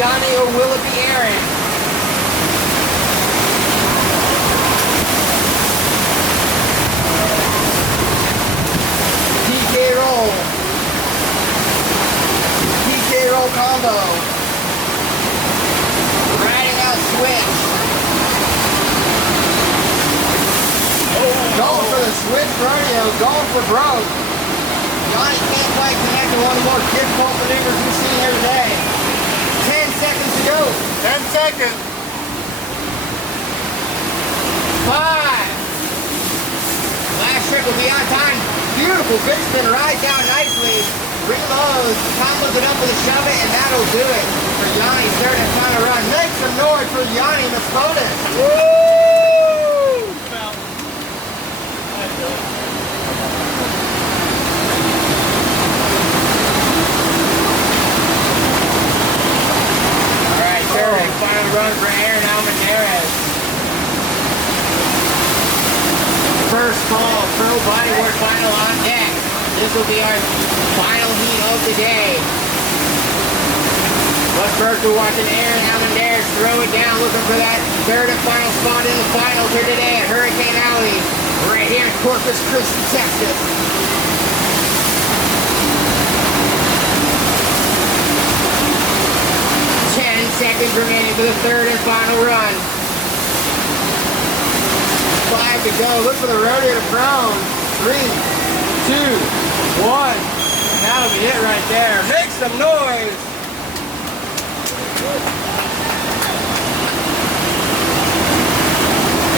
Yanni or will it be Aaron? TK roll. TK roll combo. Riding out switch. Going for the switch rodeo. Going for broke. Yanni can't quite connect to one of the more difficult maneuvers we've seen here today. 10 seconds to go. 10 seconds. 5. Last trip will be on time. Beautiful big spin, rides down nicely. Reloads, combos it up with a shove it, and that'll do it for Yanni's third and final run. Make some noise for Yanni Masponis. Woo! Alright, third and final run for Aaron Almendarez. First call, Pro Bodywork final on deck. This will be our final heat of the day. But first we're watching Aaron Almendarez throw it down, looking for that third and final spot in the finals here today at Hurricane Alley, right here in Corpus Christi, Texas. 10 seconds remaining for the third and final run. 5 to go. Look for the rodeo to prone. 3, 2, 1. That'll be it right there. Make some noise.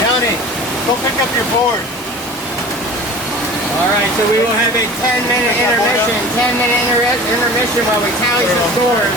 Yanni, go pick up your board. All right, so we will have a 10-minute intermission. 10-minute intermission while we tally some scores.